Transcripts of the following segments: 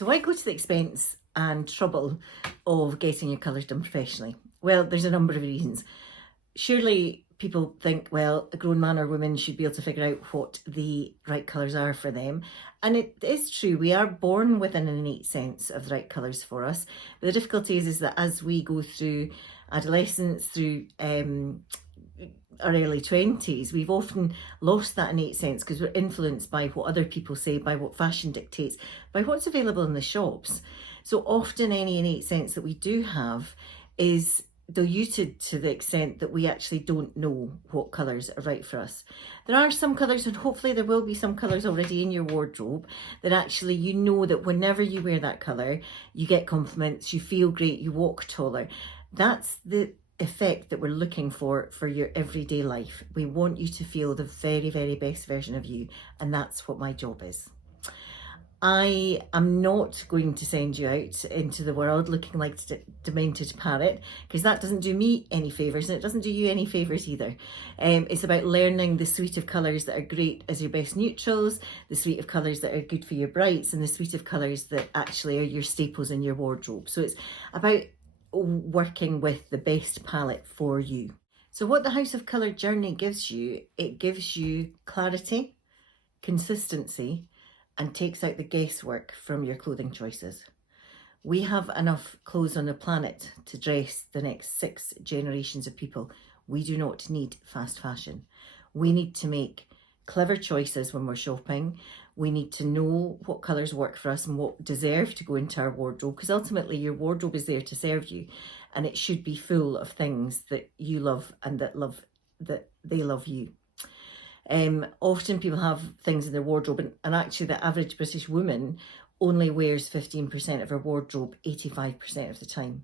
So why go to the expense and trouble of getting your colours done professionally? Well, there's a number of reasons. Surely people think, well, a grown man or woman should be able to figure out what the right colours are for them. And it is true, we are born with an innate sense of the right colours for us. But the difficulty is that as we go through adolescence, through our early 20s, we've often lost that innate sense because we're influenced by what other people say, by what fashion dictates, by what's available in the shops. So often any innate sense that we do have is diluted to the extent that we actually don't know what colours are right for us. There are some colours, and hopefully there will be some colours already in your wardrobe, that actually you know that whenever you wear that colour, you get compliments, you feel great, you walk taller. That's the effect that we're looking for your everyday life. We want you to feel the very, very best version of you, and that's what my job is. I am not going to send you out into the world looking like a demented parrot, because that doesn't do me any favours, and it doesn't do you any favours either. It's about learning the suite of colours that are great as your best neutrals, the suite of colours that are good for your brights, and the suite of colours that actually are your staples in your wardrobe. So it's about working with the best palette for you. So what the House of Colour journey gives you, it gives you clarity, consistency, and takes out the guesswork from your clothing choices. We have enough clothes on the planet to dress the next 6 generations of people. We do not need fast fashion. We need to make clever choices when we're shopping. We need to know what colours work for us and what deserve to go into our wardrobe, because ultimately your wardrobe is there to serve you, and it should be full of things that you love and that they love you. Often people have things in their wardrobe, and actually the average British woman only wears 15% of her wardrobe 85% of the time.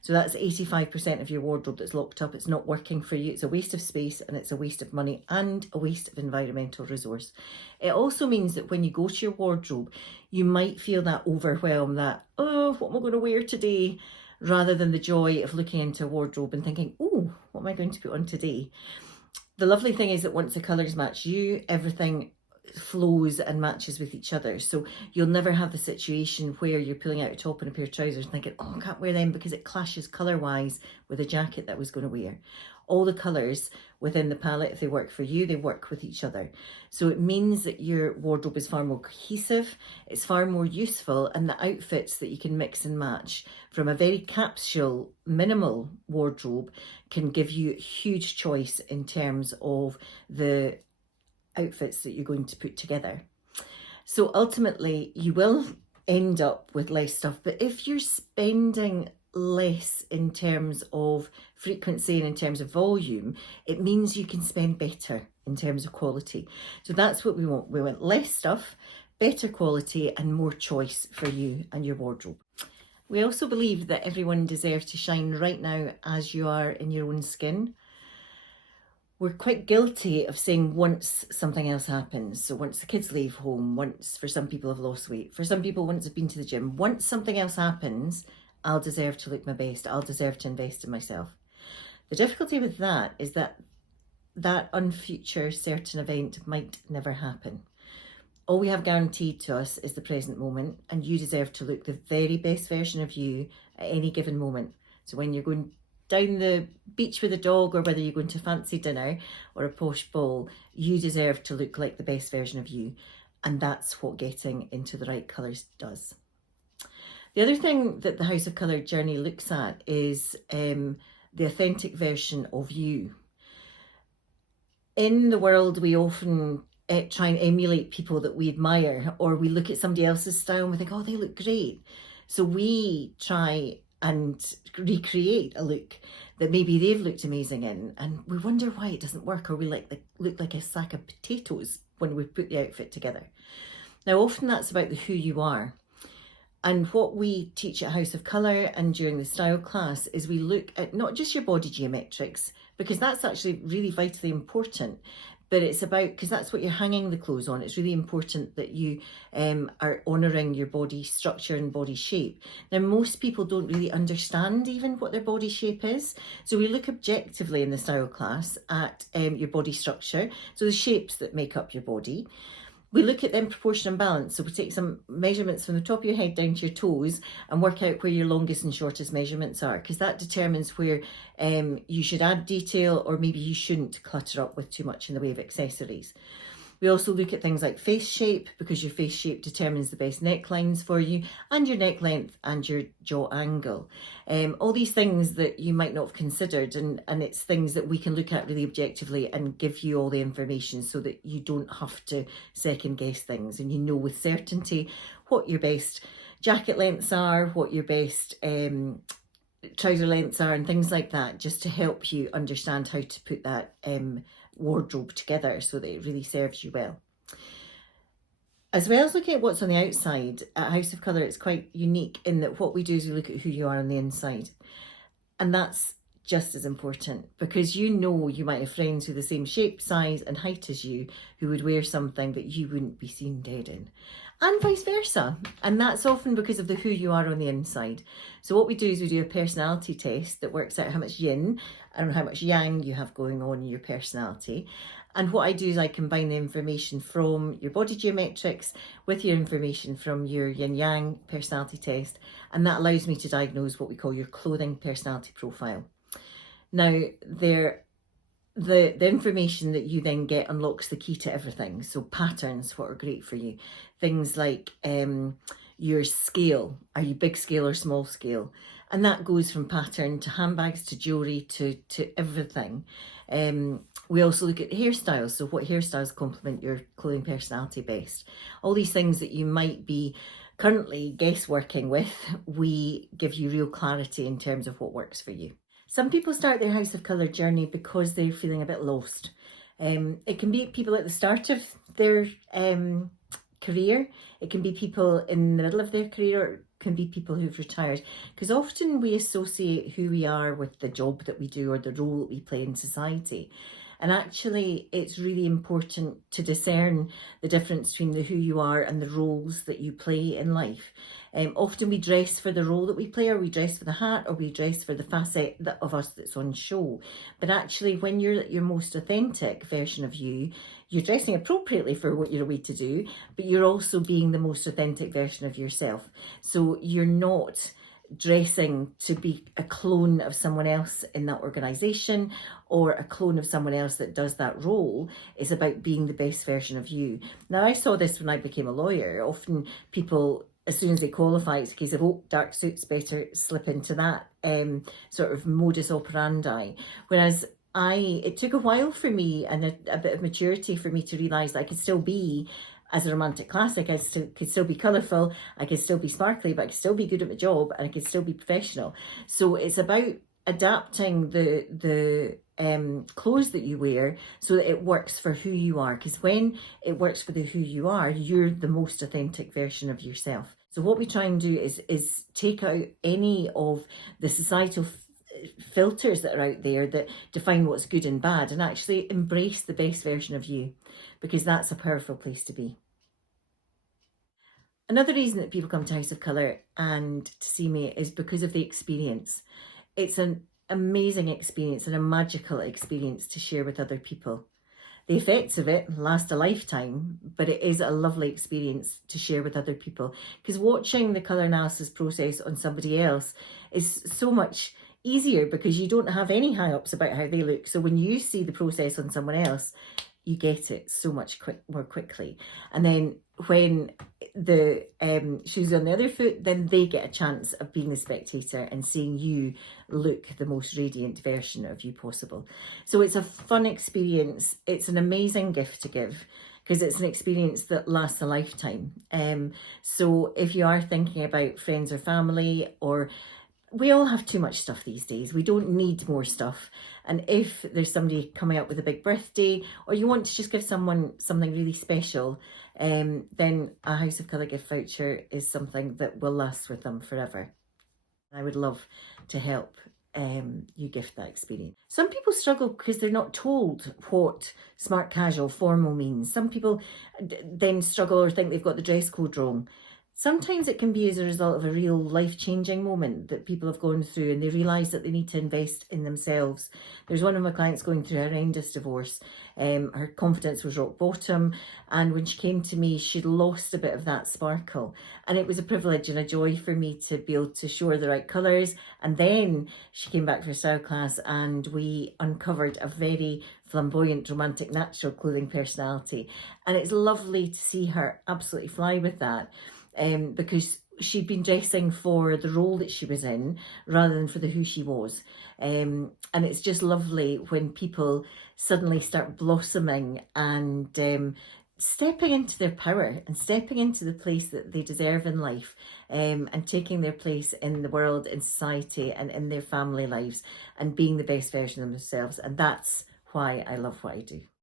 So that's 85% of your wardrobe that's locked up. It's not working for you. It's a waste of space, and it's a waste of money, and a waste of environmental resource. It also means that when you go to your wardrobe, you might feel that overwhelm, that, oh, what am I going to wear today? Rather than the joy of looking into a wardrobe and thinking, oh, what am I going to put on today? The lovely thing is that once the colours match you, everything flows and matches with each other. So you'll never have the situation where you're pulling out a top and a pair of trousers thinking, oh, I can't wear them because it clashes colour-wise with a jacket that I was going to wear. All the colours within the palette, if they work for you, they work with each other. So it means that your wardrobe is far more cohesive, it's far more useful, and the outfits that you can mix and match from a very capsule, minimal wardrobe can give you huge choice in terms of the outfits that you're going to put together. So ultimately you will end up with less stuff, but if you're spending less in terms of frequency and in terms of volume, it means you can spend better in terms of quality. So that's what we want. We want less stuff, better quality, and more choice for you and your wardrobe. We also believe that everyone deserves to shine right now as you are in your own skin. We're quite guilty of saying once something else happens. So once the kids leave home, once, for some people, have lost weight, for some people, once they've been to the gym, once something else happens, I'll deserve to look my best. I'll deserve to invest in myself. The difficulty with that is that unfuture certain event might never happen. All we have guaranteed to us is the present moment, and you deserve to look the very best version of you at any given moment. So when you're going down the beach with a dog, or whether you're going to fancy dinner or a posh ball, you deserve to look like the best version of you. And that's what getting into the right colours does. The other thing that the House of Colour journey looks at is the authentic version of you. In the world, we often try and emulate people that we admire, or we look at somebody else's style and we think, oh, they look great. So we try and recreate a look that maybe they've looked amazing in, and we wonder why it doesn't work, or we look like a sack of potatoes when we put the outfit together. Now, often that's about who you are. And what we teach at House of Colour and during the style class is we look at not just your body geometrics, because that's actually really vitally important, but it's about, because that's what you're hanging the clothes on, it's really important that you are honouring your body structure and body shape. Now, most people don't really understand even what their body shape is. So we look objectively in the style class at your body structure, so the shapes that make up your body. We look at them proportion and balance. So we take some measurements from the top of your head down to your toes and work out where your longest and shortest measurements are, because that determines where you should add detail, or maybe you shouldn't clutter up with too much in the way of accessories. We also look at things like face shape, because your face shape determines the best necklines for you, and your neck length and your jaw angle. All these things that you might not have considered, and it's things that we can look at really objectively and give you all the information so that you don't have to second guess things, and you know with certainty what your best jacket lengths are, what your best trouser lengths are, and things like that, just to help you understand how to put that wardrobe together so that it really serves you well. As well as looking at what's on the outside, at House of Colour it's quite unique in that what we do is we look at who you are on the inside. And that's just as important, because you know you might have friends who are the same shape, size and height as you who would wear something that you wouldn't be seen dead in, and vice versa. And that's often because of the who you are on the inside. So what we do is we do a personality test that works out how much yin and how much yang you have going on in your personality. And what I do is I combine the information from your body geometrics with your information from your yin-yang personality test, and that allows me to diagnose what we call your clothing personality profile. Now, the information that you then get unlocks the key to everything. So patterns, what are great for you. Things like your scale. Are you big scale or small scale? And that goes from pattern to handbags to jewellery to everything. We also look at hairstyles. So what hairstyles complement your clothing personality best? All these things that you might be currently guessworking with, we give you real clarity in terms of what works for you. Some people start their House of Colour journey because they're feeling a bit lost. It can be people at the start of their career. It can be people in the middle of their career. It can be people who've retired. Because often we associate who we are with the job that we do or the role that we play in society. And actually, it's really important to discern the difference between the who you are and the roles that you play in life. Often we dress for the role that we play, or we dress for the hat, or we dress for the facet of us that's on show. But actually, when you're at your most authentic version of you, you're dressing appropriately for what you're away to do, but you're also being the most authentic version of yourself. So you're not dressing to be a clone of someone else in that organisation or a clone of someone else that does that role. It's about being the best version of you. Now, I saw this when I became a lawyer. Often people, as soon as they qualify, it's a case of, oh, dark suits, better slip into that sort of modus operandi. Whereas it took a while for me and a bit of maturity for me to realise that I could still be, as a romantic classic, I could still be colourful, I could still be sparkly, but I could still be good at my job and I could still be professional. So it's about adapting the clothes that you wear so that it works for who you are. Because when it works for who you are, you're the most authentic version of yourself. So what we try and do is take out any of the societal filters that are out there that define what's good and bad, and actually embrace the best version of you, because that's a powerful place to be. Another reason that people come to House of Colour and to see me is because of the experience. It's an amazing experience and a magical experience to share with other people. The effects of it last a lifetime, but it is a lovely experience to share with other people, because watching the colour analysis process on somebody else is so much easier because you don't have any hang-ups about how they look. So when you see the process on someone else, you get it so much more quickly. And then when the shoes on the other foot, then they get a chance of being the spectator and seeing you look the most radiant version of you possible. So it's a fun experience. It's an amazing gift to give, because it's an experience that lasts a lifetime. So if you are thinking about friends or family, or we all have too much stuff these days. We don't need more stuff. And if there's somebody coming up with a big birthday, or you want to just give someone something really special, then a House of Colour gift voucher is something that will last with them forever. I would love to help you gift that experience. Some people struggle because they're not told what smart casual formal means. Some people then struggle or think they've got the dress code wrong. Sometimes it can be as a result of a real life-changing moment that people have gone through and they realise that they need to invest in themselves. There's one of my clients going through a horrendous divorce. Her confidence was rock bottom, and when she came to me, she'd lost a bit of that sparkle. And it was a privilege and a joy for me to be able to show her the right colours. And then she came back for a style class and we uncovered a very flamboyant, romantic, natural clothing personality. And it's lovely to see her absolutely fly with that. Because she'd been dressing for the role that she was in rather than for the who she was. And it's just lovely when people suddenly start blossoming and stepping into their power and stepping into the place that they deserve in life, and taking their place in the world, in society, and in their family lives, and being the best version of themselves. And that's why I love what I do.